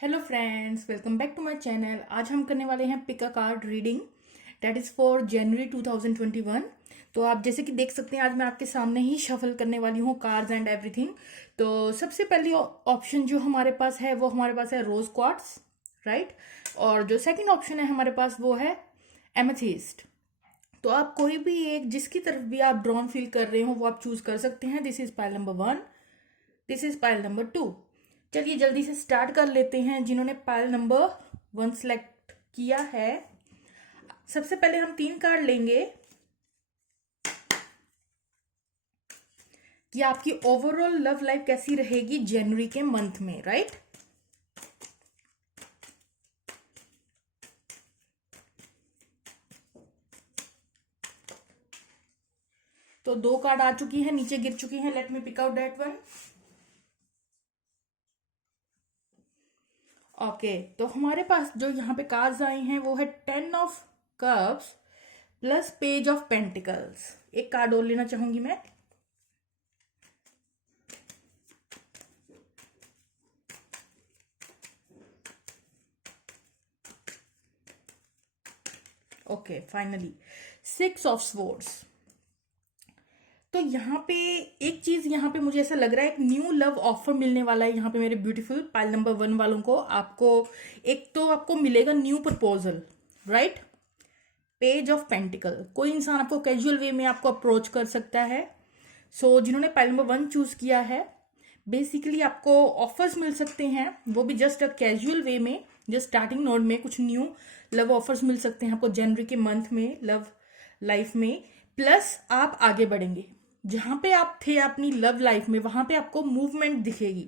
Hello friends, welcome back to my channel. आज हम करने वाले हैं pick a card reading that is for January 2021। तो आप जैसे कि देख सकते हैं, आज मैं आपके सामने ही शफल करने वाली हूँ कार्ड्स एंड एवरीथिंग। तो सबसे पहली ऑप्शन जो हमारे पास है वो हमारे पास है रोज क्वार्ट्स, राइट। और जो सेकंड ऑप्शन है हमारे पास वो है एमेथिस्ट। तो आप कोई भी एक, जिसकी तरफ भी आप ड्रॉन फील कर रहे हो वो आप चूज कर सकते हैं। This is pile number 1, this is pile number 2। चलिए जल्दी से स्टार्ट कर लेते हैं। जिन्होंने पाइल नंबर 1 सेलेक्ट किया है, सबसे पहले हम 3 कार्ड लेंगे कि आपकी ओवरऑल लव लाइफ कैसी रहेगी जनवरी के मंथ में, राइट। तो 2 कार्ड आ चुकी है, नीचे गिर चुकी है। Let me pick out that one. Okay, तो हमारे पास जो यहाँ पे कार्ड्स आए हैं वो है 10 of cups plus page of pentacles. एक कार्ड और लेना चाहूंगी मैं। Okay, finally 6 of swords. तो यहाँ पे एक चीज, यहाँ पे मुझे ऐसा लग रहा है एक न्यू लव ऑफर मिलने वाला है यहाँ पे मेरे ब्यूटीफुल पाइल नंबर 1 वालों को। आपको एक तो आपको मिलेगा new proposal, right. Page of pentacle, कोई इंसान आपको कैजुअल वे में आपको अप्रोच कर सकता है। जिन्होंने पाइल नंबर 1 चूज किया है, बेसिकली आपको ऑफर्स मिल सकते हैं, वो भी जस्ट अ कैजुअल वे में, जस्ट स्टार्टिंग नोड में कुछ न्यू लव ऑफर्स मिल सकते हैं आपको जनवरी के मंथ में लव लाइफ में। प्लस आप आगे बढ़ेंगे, जहां पे आप थे अपनी लव लाइफ में वहां पे आपको मूवमेंट दिखेगी।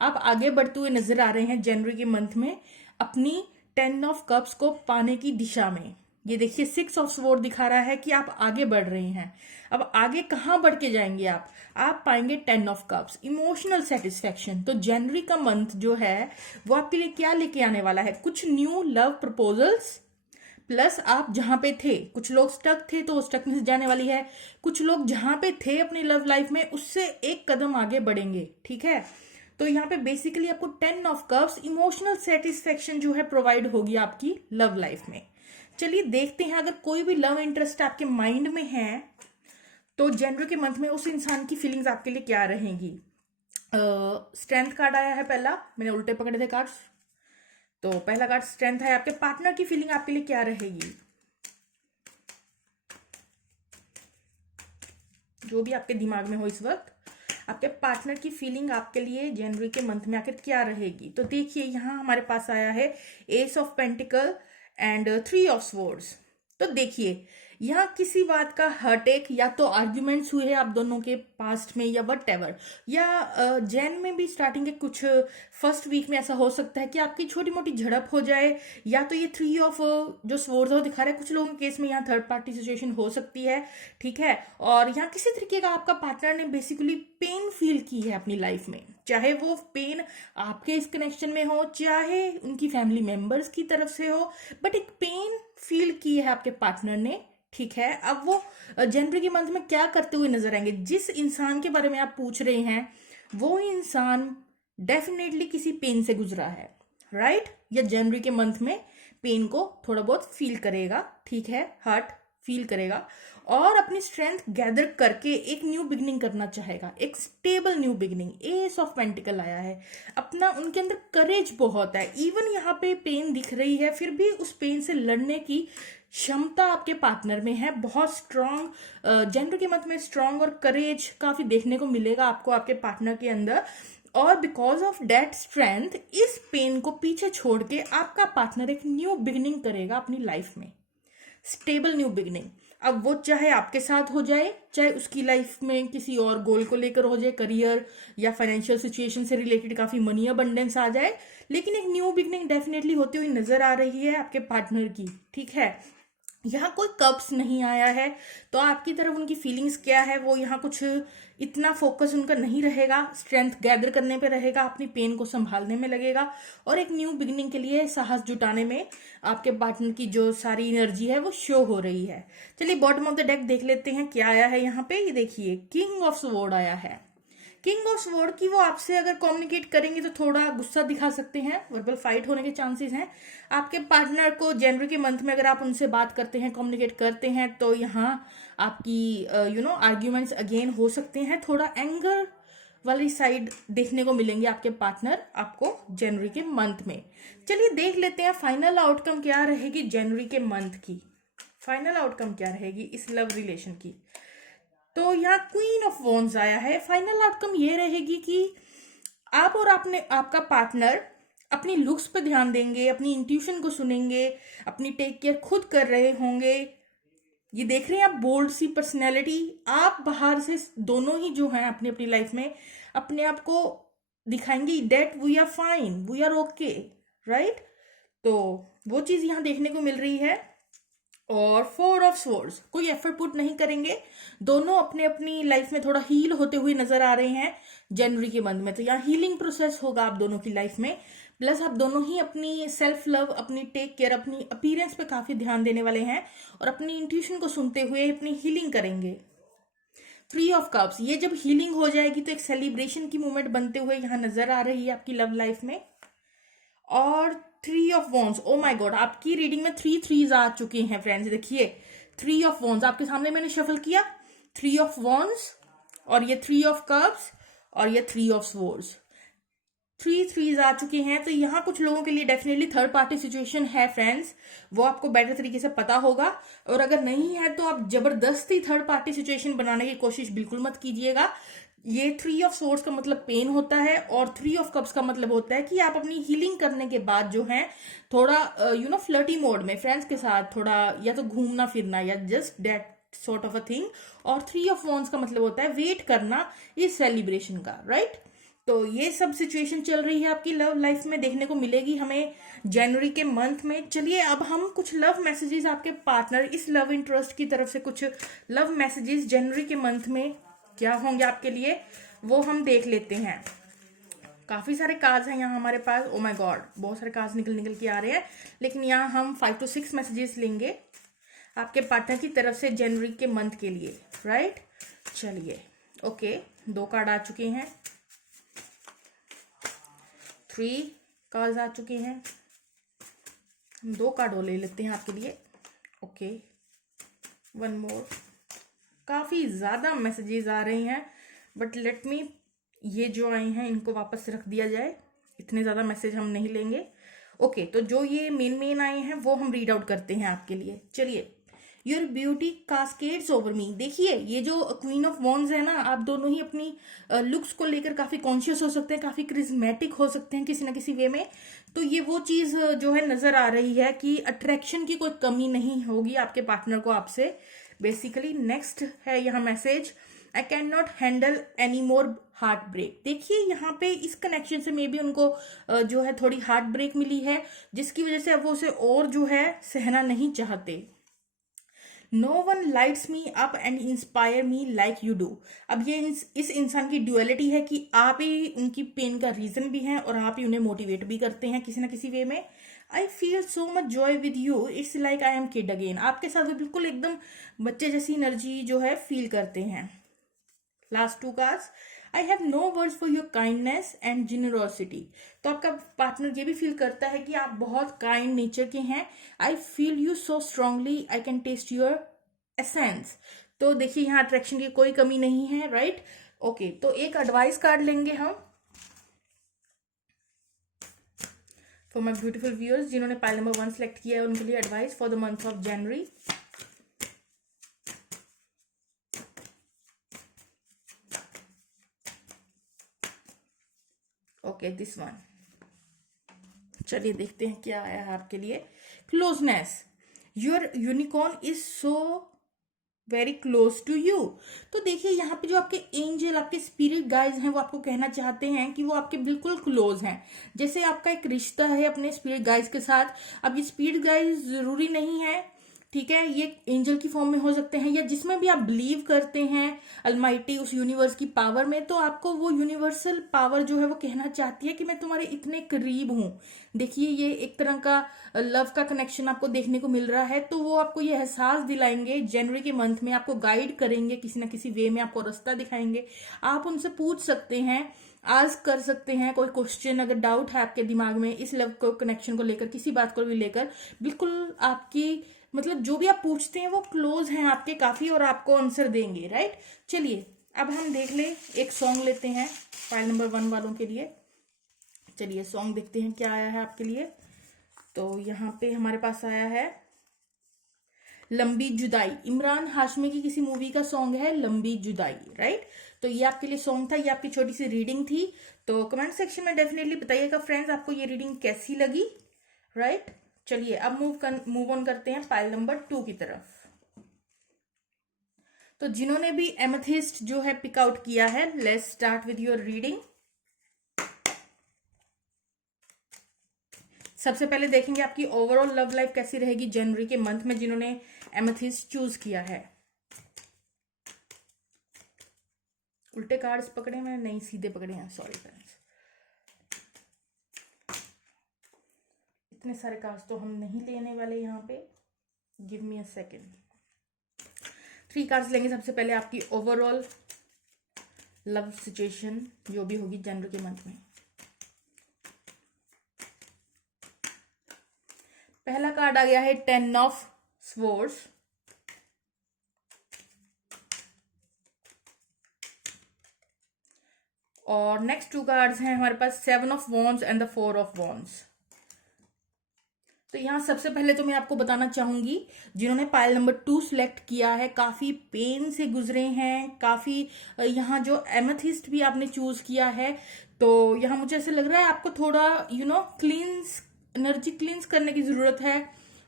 आप आगे बढ़ते हुए नजर आ रहे हैं जनवरी के मंथ में अपनी 10 ऑफ कप्स को पाने की दिशा में। ये देखिए 6 ऑफ स्वॉर्ड दिखा रहा है कि आप आगे बढ़ रहे हैं। अब आगे कहां बढ़ के जाएंगे आप पाएंगे 10 ऑफ कप्स, इमोशनल सेटिस्फेक्शन। तो जनवरी का मंथ जो है वो आपके लिए क्या लेके आने वाला है, कुछ न्यू लव प्रपोजल्स। प्लस आप जहां पे थे, कुछ लोग स्टक थे तो स्टकनेस जाने वाली है। कुछ लोग जहां पे थे अपनी लव लाइफ में उससे एक कदम आगे बढ़ेंगे, ठीक है। तो यहाँ पे बेसिकली आपको 10 ऑफ कप्स, इमोशनल सेटिस्फेक्शन जो है प्रोवाइड होगी आपकी लव लाइफ में। चलिए देखते हैं, अगर कोई भी लव इंटरेस्ट आपके माइंड में है तो जनवरी के मंथ में उस इंसान की फीलिंग्स आपके लिए क्या रहेंगी। स्ट्रेंथ कार्ड आया है पहला, मैंने उल्टे पकड़े थे कार्ड्स। तो पहला कार्ड स्ट्रेंथ है। आपके पार्टनर की फीलिंग आपके लिए क्या रहेगी, जो भी आपके दिमाग में हो इस वक्त, आपके पार्टनर की फीलिंग आपके लिए जनवरी के मंथ में आखिर क्या रहेगी। तो देखिए यहाँ हमारे पास आया है S of pentacle and 3 of swords. तो देखिए यहाँ किसी बात का हर्टेक, या तो आर्ग्यूमेंट्स हुए हैं आप दोनों के पास्ट में या वट एवर, या जैन में भी स्टार्टिंग के कुछ फर्स्ट वीक में ऐसा हो सकता है कि आपकी छोटी मोटी झड़प हो जाए। या तो ये 3 ऑफ जो स्वॉर्ड्स वो दिखा रहा है, कुछ लोगों के केस में यहाँ थर्ड पार्टी सिचुएशन हो सकती है, ठीक है। और यहाँ किसी तरीके का आपका पार्टनर ने बेसिकली पेन फील की है अपनी लाइफ में, चाहे वो पेन आपके इस कनेक्शन में हो, चाहे उनकी फैमिली मेंबर्स की तरफ से हो, बट एक पेन फील की है आपके पार्टनर ने, ठीक है। अब वो जनवरी के मंथ में क्या करते हुए नजर आएंगे, जिस इंसान के बारे में आप पूछ रहे हैं वो इंसान डेफिनेटली किसी पेन से गुजरा है, राइट। या जनवरी के मंथ में पेन को थोड़ा बहुत फील करेगा, ठीक है, हर्ट फील करेगा, और अपनी स्ट्रेंथ गैदर करके एक न्यू बिगनिंग करना चाहेगा, एक stable new beginning. S of pentacle आया है, अपना उनके अंदर करेज बहुत है। इवन यहाँ पे पेन दिख रही है, फिर भी उस पेन से लड़ने की क्षमता आपके पार्टनर में है, बहुत स्ट्रांग। जनवरी के मंथ में स्ट्रांग और करेज काफी देखने को मिलेगा आपको आपके पार्टनर के अंदर। और बिकॉज ऑफ दैट स्ट्रेंथ, इस पेन को पीछे छोड़ के आपका पार्टनर एक न्यू बिगनिंग करेगा अपनी लाइफ में, स्टेबल न्यू बिगनिंग। अब वो चाहे आपके साथ हो जाए, चाहे उसकी लाइफ में किसी और गोल को लेकर हो जाए, करियर या फाइनेंशियल सिचुएशन से रिलेटेड काफी मनी अबंडेंस आ जाए, लेकिन एक न्यू बिगनिंग डेफिनेटली होती हुई नजर आ रही है आपके पार्टनर की, ठीक है। यहाँ कोई कप्स नहीं आया है, तो आपकी तरफ उनकी फीलिंग्स क्या है वो यहाँ कुछ इतना फोकस उनका नहीं रहेगा, स्ट्रेंथ गैदर करने पे रहेगा, अपनी पेन को संभालने में लगेगा, और एक न्यू बिगनिंग के लिए साहस जुटाने में आपके पार्टनर की जो सारी एनर्जी है वो शो हो रही है। चलिए बॉटम ऑफ द डेक देख लेते हैं क्या आया है यहाँ पे। ये देखिए किंग ऑफ स्वॉर्ड आया है। किंग ऑफ स्वॉर्ड की वो आपसे अगर कम्युनिकेट करेंगे तो थोड़ा गुस्सा दिखा सकते हैं, वर्बल फाइट होने के चांसेस हैं। आपके पार्टनर को जनवरी के मंथ में अगर आप उनसे बात करते हैं, कम्युनिकेट करते हैं, तो यहाँ आपकी आर्ग्यूमेंट्स अगेन हो सकते हैं। थोड़ा एंगर वाली साइड देखने को मिलेंगे आपके पार्टनर आपको जनवरी के मंथ में। चलिए देख लेते हैं फाइनल आउटकम क्या रहेगी जनवरी के मंथ की। फाइनल आउटकम क्या रहेगी इस लव रिलेशन की। तो यहाँ क्वीन ऑफ वॉन्ड्स आया है। फाइनल आउटकम ये रहेगी कि आप और आपका पार्टनर अपनी लुक्स पे ध्यान देंगे, अपनी इंट्यूशन को सुनेंगे, अपनी टेक केयर खुद कर रहे होंगे। ये देख रहे हैं आप बोल्ड सी पर्सनैलिटी। आप बाहर से दोनों ही जो हैं अपनी अपनी लाइफ में अपने आप को दिखाएंगे that we are fine, we are okay, right. तो वो चीज यहाँ देखने को मिल रही है। और 4 ऑफ स्वॉर्ड्स, कोई एफर्ट पुट नहीं करेंगे, दोनों अपने अपनी लाइफ में थोड़ा हील होते हुए नजर आ रहे हैं जनवरी के मंथ में। तो यहाँ हीलिंग प्रोसेस होगा आप दोनों की लाइफ में। प्लस आप दोनों ही अपनी सेल्फ लव, अपनी टेक केयर, अपनी अपीयरेंस पे काफी ध्यान देने वाले हैं और अपनी इंट्यूशन को सुनते हुए अपनी हीलिंग करेंगे। 3 ऑफ कप्स, ये जब हीलिंग हो जाएगी तो एक सेलिब्रेशन की मूवमेंट बनते हुए यहाँ नजर आ रही है आपकी लव लाइफ में। और 3 of wands, O my God, आपकी रीडिंग में 3 3s आ चुके हैं फ्रेंड्स। देखिए 3 ऑफ वॉन्ड्स आपके सामने मैंने शफल किया, 3 ऑफ वॉन्ड्स और ये 3 ऑफ कप्स और ये 3 ऑफ स्वॉर्ड्स, 3 3s आ चुके हैं। तो यहाँ कुछ लोगों के लिए डेफिनेटली थर्ड पार्टी सिचुएशन है फ्रेंड्स, वो आपको बेटर तरीके से पता होगा। और अगर नहीं है तो आप जबरदस्ती थर्ड पार्टी सिचुएशन बनाने की कोशिश बिल्कुल मत कीजिएगा। ये 3 ऑफ सोर्स का मतलब पेन होता है और 3 ऑफ कप्स का मतलब होता है कि आप अपनी हीलिंग करने के बाद जो है थोड़ा फ्लर्टी मोड में फ्रेंड्स के साथ थोड़ा या तो घूमना फिरना या just that sort of a thing. और 3 ऑफ वॉन्ड्स का मतलब होता है वेट करना इस सेलिब्रेशन का, राइट। तो ये सब सिचुएशन चल रही है आपकी लव लाइफ में, देखने को मिलेगी हमें जनवरी के मंथ में। चलिए अब हम कुछ लव मैसेजेस आपके पार्टनर, इस लव इंटरेस्ट की तरफ से कुछ लव मैसेजेस जनवरी के मंथ में क्या होंगे आपके लिए, वो हम देख लेते हैं। काफी सारे कार्ड्स हैं यहाँ हमारे पास, ओ माय गॉड, बहुत सारे कार्ड्स निकल के आ रहे हैं। लेकिन यहाँ हम 5 to 6 मैसेजेस लेंगे आपके पार्टनर की तरफ से जनवरी के मंथ के लिए, राइट। चलिए ओके, 2 कार्ड आ चुके हैं, 3 कार्ड्स आ चुके हैं, हम 2 कार्ड और ले लेते हैं आपके लिए। ओके, 1 मोर। काफी ज्यादा मैसेजेस आ रहे हैं बट लेट मी, ये जो आए हैं इनको वापस रख दिया जाए, इतने ज्यादा मैसेज हम नहीं लेंगे। ओके, तो जो ये मेन आए हैं वो हम रीड आउट करते हैं आपके लिए। चलिए, योर ब्यूटी कास्केड्स ओवर मी। देखिए ये जो क्वीन ऑफ वॉन्ड्स है ना, आप दोनों ही अपनी लुक्स को लेकर काफी कॉन्शियस हो सकते हैं, काफी क्रिज्मेटिक हो सकते हैं किसी ना किसी वे में। तो ये वो चीज जो है नजर आ रही है कि अट्रैक्शन की कोई कमी नहीं होगी आपके पार्टनर को आपसे। बेसिकली नेक्स्ट है यहाँ message, I can not handle any more heart break. देखिए यहाँ पे इस कनेक्शन से मे बी उनको जो है थोड़ी हार्ट ब्रेक मिली है, जिसकी वजह से अब वो उसे और जो है सहना नहीं चाहते। No one lights me up and inspire me like you do. अब ये इस इंसान की ड्यूअलिटी है कि आप ही उनकी पेन का रीजन भी हैं और आप ही उन्हें मोटिवेट भी करते हैं किसी ना किसी वे में। I feel so much Joy with you, it's like I am kid again. आपके साथ वो बिल्कुल एकदम बच्चे जैसी एनर्जी जो है फील करते हैं। Last 2 cards, I have no words for your kindness and generosity. तो आपका पार्टनर ये भी फील करता है कि आप बहुत काइंड नेचर के हैं। I feel you so strongly, I can taste your essence. तो देखिए यहाँ अट्रैक्शन की कोई कमी नहीं है, राइट। ओके, तो एक एडवाइस कार्ड लेंगे हम फॉर माई ब्यूटीफुल व्यूअर्स, जिन्होंने पाइल नंबर 1 सेलेक्ट किया है उनके लिए advice for the month of January. Okay, this one. चलिए देखते हैं क्या आया है आपके लिए। Closeness, your unicorn is so very close to you. तो देखिए यहाँ पे जो आपके एंजल, आपके स्पिरिट गाइज हैं, वो आपको कहना चाहते हैं कि वो आपके बिल्कुल क्लोज हैं। जैसे आपका एक रिश्ता है अपने स्पिरिट गाइज के साथ। अब ये स्पिरिट गाइज जरूरी नहीं है ठीक है, ये एंजल की फॉर्म में हो सकते हैं, या जिसमें भी आप बिलीव करते हैं अलमाइटी, उस यूनिवर्स की पावर में, तो आपको वो यूनिवर्सल पावर जो है वो कहना चाहती है कि मैं तुम्हारे इतने करीब हूं। देखिए, ये एक तरह का लव का कनेक्शन आपको देखने को मिल रहा है। तो वो आपको ये एहसास दिलाएंगे जनवरी के मंथ में, आपको गाइड करेंगे किसी ना किसी वे में, आपको रास्ता दिखाएंगे। आप उनसे पूछ सकते हैं, आज कर सकते हैं कोई क्वेश्चन, अगर डाउट है आपके दिमाग में इस लव को कनेक्शन को लेकर, किसी बात को भी लेकर, बिल्कुल आपकी मतलब जो भी आप पूछते हैं वो क्लोज हैं आपके काफी, और आपको आंसर देंगे, राइट। चलिए अब हम देख ले, एक सॉन्ग लेते हैं फाइल नंबर 1 वालों के लिए। चलिए सॉन्ग देखते हैं क्या आया है आपके लिए। तो यहाँ पे हमारे पास आया है लंबी जुदाई, इमरान हाशमी की किसी मूवी का सॉन्ग है लंबी जुदाई, राइट। तो ये आपके लिए सॉन्ग था, ये आपकी छोटी सी रीडिंग थी। तो कमेंट सेक्शन में डेफिनेटली बताइएगा फ्रेंड्स आपको ये रीडिंग कैसी लगी, राइट। चलिए अब मूव ऑन करते हैं पाइल नंबर 2 की तरफ। तो जिन्होंने भी एमेथिस्ट जो है पिक आउट किया है, let's start with your reading. सबसे पहले देखेंगे आपकी ओवरऑल लव लाइफ कैसी रहेगी जनवरी के मंथ में, जिन्होंने एमेथिस्ट चूज किया है। उल्टे कार्ड्स पकड़े मैंने, नहीं सीधे पकड़े हैं, सॉरी फ्रेंड्स। इतने सारे कार्ड्स तो हम नहीं लेने वाले यहाँ पे, give me a second. 3 cards लेंगे सबसे पहले आपकी ओवरऑल लव सिचुएशन जो भी होगी जनवरी के मंथ में। पहला कार्ड आ गया है 10 ऑफ स्वॉर्ड्स, और नेक्स्ट 2 कार्ड्स हैं हमारे पास 7 of wands and the 4 of wands. तो यहाँ सबसे पहले तो मैं आपको बताना चाहूंगी, जिन्होंने पाइल नंबर 2 सिलेक्ट किया है काफी पेन से गुजरे हैं, काफी यहाँ जो एमेथिस्ट भी आपने चूज किया है, तो यहाँ मुझे ऐसे लग रहा है आपको थोड़ा क्लींस, एनर्जी क्लींस करने की जरूरत है,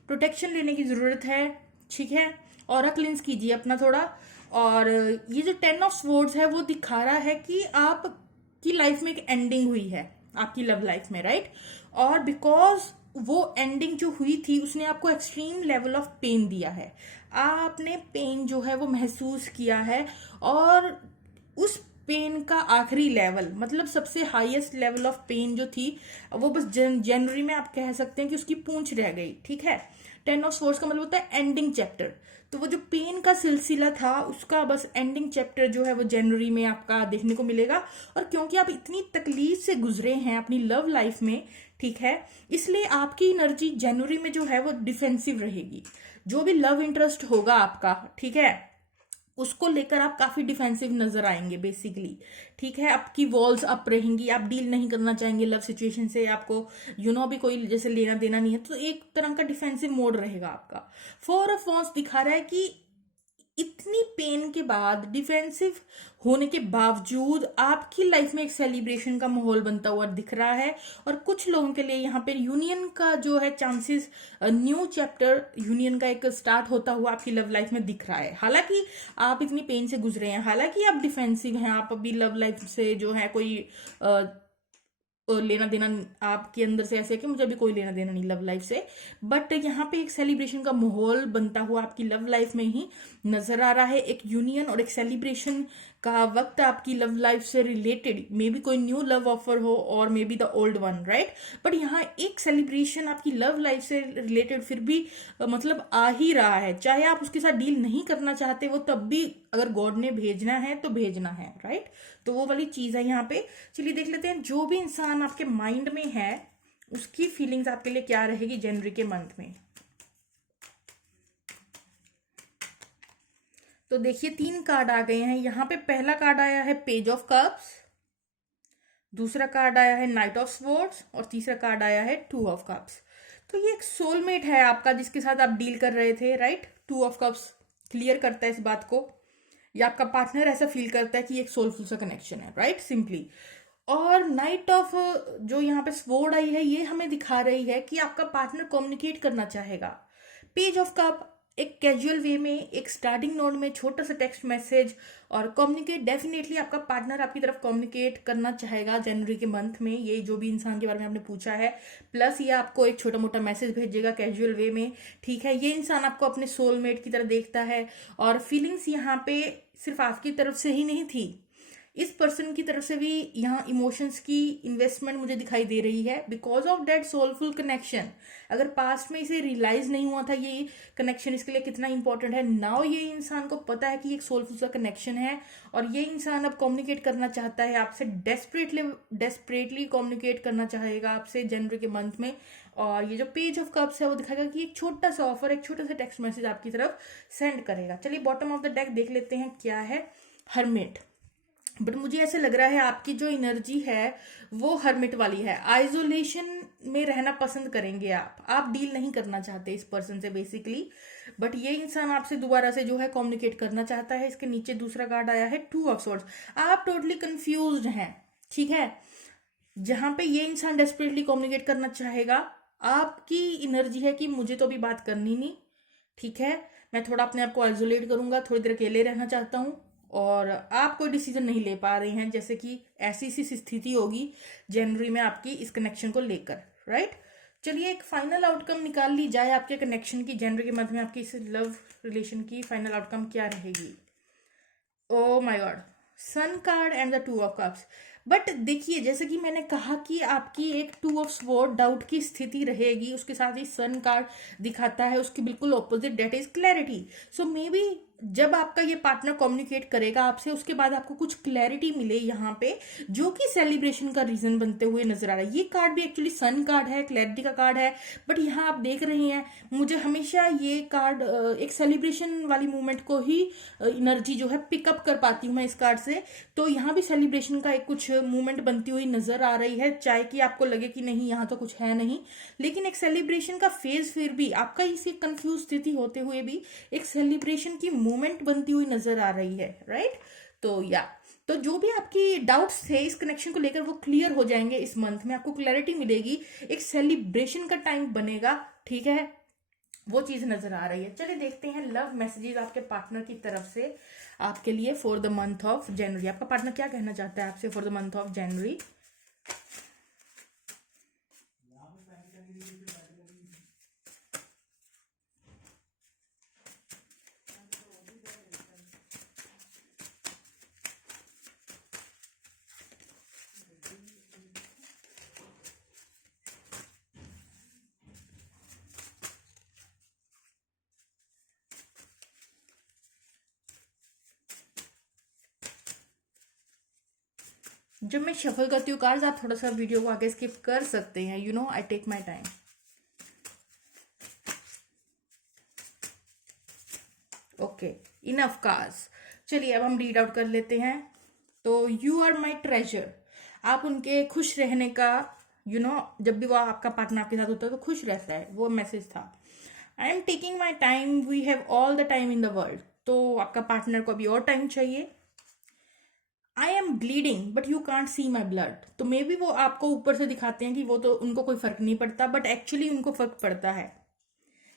प्रोटेक्शन लेने की जरूरत है, ठीक है। और क्लींस कीजिए अपना थोड़ा। और ये जो 10 ऑफ स्वॉर्ड्स है वो दिखा रहा है कि आपकी लाइफ में एक एंडिंग हुई है आपकी लव लाइफ में, राइट। और बिकॉज वो एंडिंग जो हुई थी उसने आपको एक्सट्रीम लेवल ऑफ पेन दिया है, आपने पेन जो है वो महसूस किया है, और उस पेन का आखिरी लेवल, मतलब सबसे हाईएस्ट लेवल ऑफ पेन जो थी वो बस जनवरी में आप कह सकते हैं कि उसकी पूंछ रह गई, ठीक है। 10 ऑफ स्वॉर्ड्स का मतलब होता है एंडिंग चैप्टर, तो वो जो पेन का सिलसिला था उसका बस एंडिंग चैप्टर जो है वो जनवरी में आपका देखने को मिलेगा। और क्योंकि आप इतनी तकलीफ से गुजरे हैं अपनी लव लाइफ में, ठीक है, इसलिए आपकी एनर्जी जनवरी में जो है वो डिफेंसिव रहेगी। जो भी लव इंटरेस्ट होगा आपका, ठीक है, उसको लेकर आप काफी डिफेंसिव नजर आएंगे बेसिकली, ठीक है। आपकी वॉल्स अप रहेंगी, आप डील नहीं करना चाहेंगे लव सिचुएशन से, आपको भी कोई जैसे लेना देना नहीं है, तो एक तरह का डिफेंसिव मोड रहेगा आपका। 4 ऑफ वॉन्ड्स दिखा रहा है कि इतनी पेन के बाद, डिफेंसिव होने के बावजूद आपकी लाइफ में एक सेलिब्रेशन का माहौल बनता हुआ दिख रहा है। और कुछ लोगों के लिए यहाँ पे यूनियन का जो है चांसेस, न्यू चैप्टर यूनियन का एक स्टार्ट होता हुआ आपकी लव लाइफ में दिख रहा है। हालांकि आप इतनी पेन से गुजरे हैं, हालांकि आप डिफेंसिव हैं, आप अभी लव लाइफ से जो है कोई लेना देना आपके अंदर से ऐसे कि मुझे अभी कोई लेना देना नहीं लव लाइफ से, बट यहाँ पे एक सेलिब्रेशन का माहौल बनता हुआ आपकी लव लाइफ में ही नजर आ रहा है। एक यूनियन और एक सेलिब्रेशन का वक्त आपकी लव लाइफ से रिलेटेड, मे बी कोई न्यू लव ऑफर हो और may be the old one, right. But यहाँ एक सेलिब्रेशन आपकी लव लाइफ से रिलेटेड फिर भी मतलब आ ही रहा है, चाहे आप उसके साथ डील नहीं करना चाहते वो, तब भी अगर गॉड ने भेजना है तो भेजना है, राइट। तो वो वाली चीज है यहाँ पे। चलिए देख लेते हैं जो भी इंसान आपके माइंड में है उसकी फीलिंग्स आपके लिए क्या रहेगी जनवरी के मंथ में। तो देखिए 3 कार्ड आ गए हैं यहाँ पे। पहला कार्ड आया है पेज ऑफ कप्स, दूसरा कार्ड आया है नाइट ऑफ स्वॉर्ड्स, और तीसरा कार्ड आया है 2 ऑफ कप्स। तो ये एक सोलमेट है आपका जिसके साथ आप डील कर रहे थे, राइट। 2 ऑफ कप्स क्लियर करता है इस बात को, या आपका पार्टनर ऐसा फील करता है कि एक सोलफुल सा कनेक्शन है, राइट, सिंपली। और नाइट ऑफ जो यहाँ पे स्वॉर्ड आई है ये हमें दिखा रही है कि आपका पार्टनर कम्युनिकेट करना चाहेगा। पेज ऑफ कप एक कैजुअल वे में, एक स्टार्टिंग नोट में छोटा सा टेक्स्ट मैसेज और कम्युनिकेट, डेफिनेटली आपका पार्टनर आपकी तरफ कम्युनिकेट करना चाहेगा जनवरी के मंथ में, ये जो भी इंसान के बारे में आपने पूछा है। प्लस ये आपको एक छोटा मोटा मैसेज भेजेगा कैजुअल वे में, ठीक है। ये इंसान आपको अपने सोलमेट की तरह देखता है, और फीलिंग्स यहाँ पे सिर्फ आपकी तरफ से ही नहीं थी, इस पर्सन की तरफ से भी यहाँ इमोशंस की इन्वेस्टमेंट मुझे दिखाई दे रही है, because of that soulful connection. अगर पास्ट में इसे रियलाइज नहीं हुआ था ये कनेक्शन इसके लिए कितना इंपॉर्टेंट है, नाउ ये इंसान को पता है कि एक सोलफुल सा कनेक्शन है, और ये इंसान अब कम्युनिकेट करना चाहता है आपसे, डेस्परेटली कम्युनिकेट करना चाहेगा आपसे जनवरी के मंथ में। और ये जो पेज ऑफ कप्स है वो दिखाएगा कि एक छोटा सा ऑफर, एक छोटा सा टेक्स्ट मैसेज आपकी तरफ सेंड करेगा। चलिए बॉटम ऑफ द डेक देख लेते हैं क्या है। हर्मिट। बट मुझे ऐसे लग रहा है आपकी जो एनर्जी है वो हर्मिट वाली है, आइसोलेशन में रहना पसंद करेंगे आप डील नहीं करना चाहते इस पर्सन से बेसिकली। बट ये इंसान आपसे दोबारा से जो है कम्युनिकेट करना चाहता है। इसके नीचे दूसरा कार्ड आया है 2 ऑफ स्वॉर्ड्स। आप टोटली कंफ्यूज्ड हैं, ठीक है। जहां पे ये इंसान डेस्परेटली कम्युनिकेट करना चाहेगा, आपकी एनर्जी है कि मुझे तो अभी बात करनी नहीं, ठीक है, मैं थोड़ा अपने आप को आइसोलेट करूंगा, थोड़ी देर अकेले रहना चाहता हूं, और आप कोई डिसीजन नहीं ले पा रहे हैं, जैसे कि ऐसी सी स्थिति होगी जनवरी में आपकी इस कनेक्शन को लेकर, राइट। चलिए एक फाइनल आउटकम निकाल ली जाए आपके कनेक्शन की, जनवरी के मंथ में आपकी इस लव रिलेशन की फाइनल आउटकम क्या रहेगी। Oh my god, sun card and the 2 of cups. But देखिए जैसे कि मैंने कहा कि आपकी एक 2 ऑफ स्वॉर्ड डाउट की स्थिति रहेगी, उसके साथ ही सन कार्ड दिखाता है उसकी बिल्कुल opposite, that is clarity. So maybe जब आपका ये पार्टनर कम्युनिकेट करेगा आपसे, उसके बाद आपको कुछ क्लैरिटी मिले यहाँ पे, जो कि सेलिब्रेशन का रीजन बनते हुए नजर आ रहा है। ये कार्ड भी एक्चुअली सन कार्ड है, क्लैरिटी का कार्ड है, बट यहाँ आप देख रहे हैं मुझे हमेशा ये कार्ड एक सेलिब्रेशन वाली मूवमेंट को ही एनर्जी जो है पिकअप कर पाती हूँ मैं इस कार्ड से। तो यहाँ भी सेलिब्रेशन का एक कुछ मूवमेंट बनती हुई नजर आ रही है, चाहे कि आपको लगे कि नहीं यहाँ तो कुछ है नहीं, लेकिन एक सेलिब्रेशन का फेज फिर भी आपका इसी कंफ्यूज स्थिति होते हुए भी एक सेलिब्रेशन की मूवमेंट बनती हुई नजर आ रही है, राइट। तो जो भी आपकी डाउट्स थे इस कनेक्शन को लेकर वो क्लियर हो जाएंगे इस मंथ में, आपको क्लैरिटी मिलेगी, एक सेलिब्रेशन का टाइम बनेगा, ठीक है, वो चीज नजर आ रही है। चलिए देखते हैं लव मैसेजेस आपके पार्टनर की तरफ से आपके लिए फॉर द मंथ ऑफ जनवरी। आपका पार्टनर क्या कहना चाहता है आपसे फॉर द मंथ ऑफ जनवरी। जब मैं शफल करती हूँ कार्ड्स, आप थोड़ा सा वीडियो को आगे स्किप कर सकते हैं, you know I take my time. Okay, enough cards. चलिए अब हम रीड आउट कर लेते हैं। तो यू आर माई ट्रेजर, आप उनके खुश रहने का, यू नो जब भी वो आपका पार्टनर आपके साथ होता है तो खुश रहता है, वो मैसेज था। I am taking my time, we have all the time in the world, तो आपका पार्टनर को अभी और टाइम चाहिए। I am bleeding but you can't see my blood, तो मे बी वो आपको ऊपर से दिखाते हैं कि वो तो उनको कोई फर्क नहीं पड़ता, बट एक्चुअली उनको फर्क पड़ता है,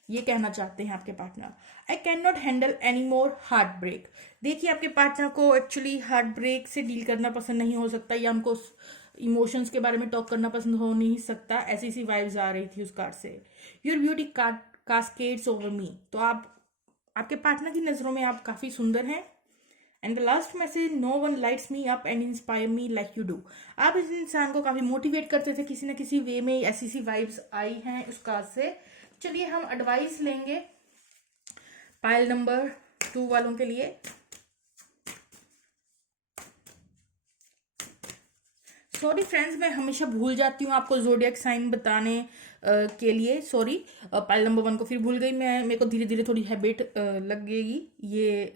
ये कहना चाहते हैं आपके partner. I can not handle any more heart break, देखिए आपके पार्टनर को एक्चुअली हार्ट ब्रेक से डील करना पसंद नहीं हो सकता, या उनको इमोशंस के बारे में टॉक करना पसंद हो नहीं सकता, ऐसी सी वाइब्स आ रही थी उस कार्ड से। योर ब्यूटी कास्केड्स ओवर मी, तो आप आपके पार्टनर की नजरों में आप काफी सुंदर हैं। And the last message, no one lights me up and inspire me like you do, आप इस इंसान को काफी मोटिवेट करते थे किसी न किसी वे में, ऐसी सी वाइब्स आई हैं उस कार्ड से। चलिए हम एडवाइस लेंगे पाइल नंबर 2 वालों के लिए। सॉरी फ्रेंड्स, मैं हमेशा भूल जाती हूँ आपको जोडियक साइन बताने के लिए, सॉरी। पाइल नंबर 1 को फिर भूल गई मैं, मेरे को धीरे धीरे थोड़ी हैबिट लगेगी, ये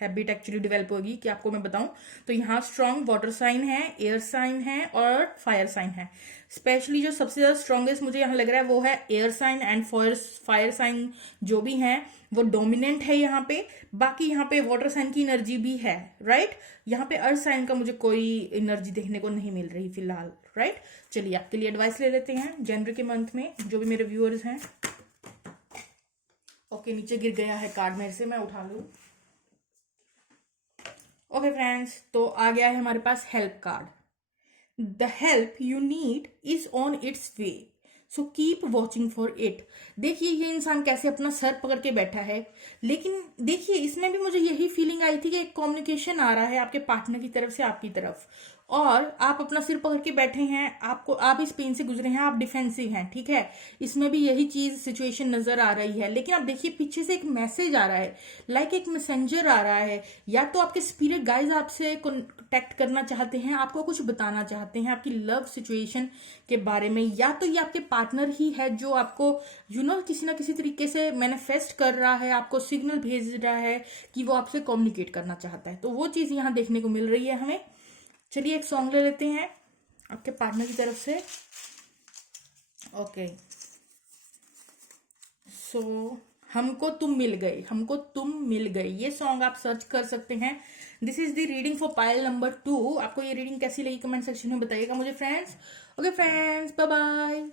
हैबिट एक्चुअली डेवलप होगी कि आपको मैं बताऊं। तो यहाँ स्ट्रॉन्ग वाटर साइन है, एयर साइन है और फायर साइन है। स्पेशली जो सबसे ज्यादा स्ट्रॉन्गेस्ट मुझे यहाँ लग रहा है वो है air sign and fire sign, जो भी हैं वो डोमिनेंट है यहाँ पे। बाकी यहाँ पे वाटर साइन की एनर्जी भी है, राइट। यहाँ पे अर्थ साइन का मुझे कोई एनर्जी देखने को नहीं मिल रही फिलहाल, राइट। चलिए आपके लिए एडवाइस ले लेते हैं जनवरी के मंथ में, जो भी मेरे व्यूअर्स हैं। ओके, नीचे गिर गया है कार्ड मेरे से, मैं उठा लूँ। ओके फ्रेंड्स, तो आ गया है हमारे पास help card. The help you need is on its way, so keep watching for it. देखिए ये इंसान कैसे अपना सर पकड़ के बैठा है, लेकिन देखिए इसमें भी मुझे यही फीलिंग आई थी कि एक कम्युनिकेशन आ रहा है आपके पार्टनर की तरफ से आपकी तरफ, और आप अपना सिर पकड़ के बैठे हैं, आप इस पेन से गुजरे हैं, आप डिफेंसिव हैं, ठीक है। इसमें भी यही चीज सिचुएशन नजर आ रही है, लेकिन आप देखिए पीछे से एक मैसेज आ रहा है, लाइक एक मैसेंजर आ रहा है, या तो आपके स्पिरिट गाइज आपसे कॉन्टेक्ट करना चाहते हैं, आपको कुछ बताना चाहते हैं आपकी लव सिचुएशन के बारे में, या तो ये आपके पार्टनर ही है जो आपको किसी ना किसी तरीके से मैनिफेस्ट कर रहा है, आपको सिग्नल भेज रहा है कि वो आपसे कम्युनिकेट करना चाहता है। तो वो चीज यहाँ देखने को मिल रही है हमें। चलिए एक सॉन्ग ले लेते हैं आपके पार्टनर की तरफ से। ओके, सो हमको तुम मिल गई, हमको तुम मिल गई, ये सॉन्ग आप सर्च कर सकते हैं। This is the reading for pile number 2। आपको ये रीडिंग कैसी लगी कमेंट सेक्शन में बताइएगा मुझे friends. Okay friends, bye bye.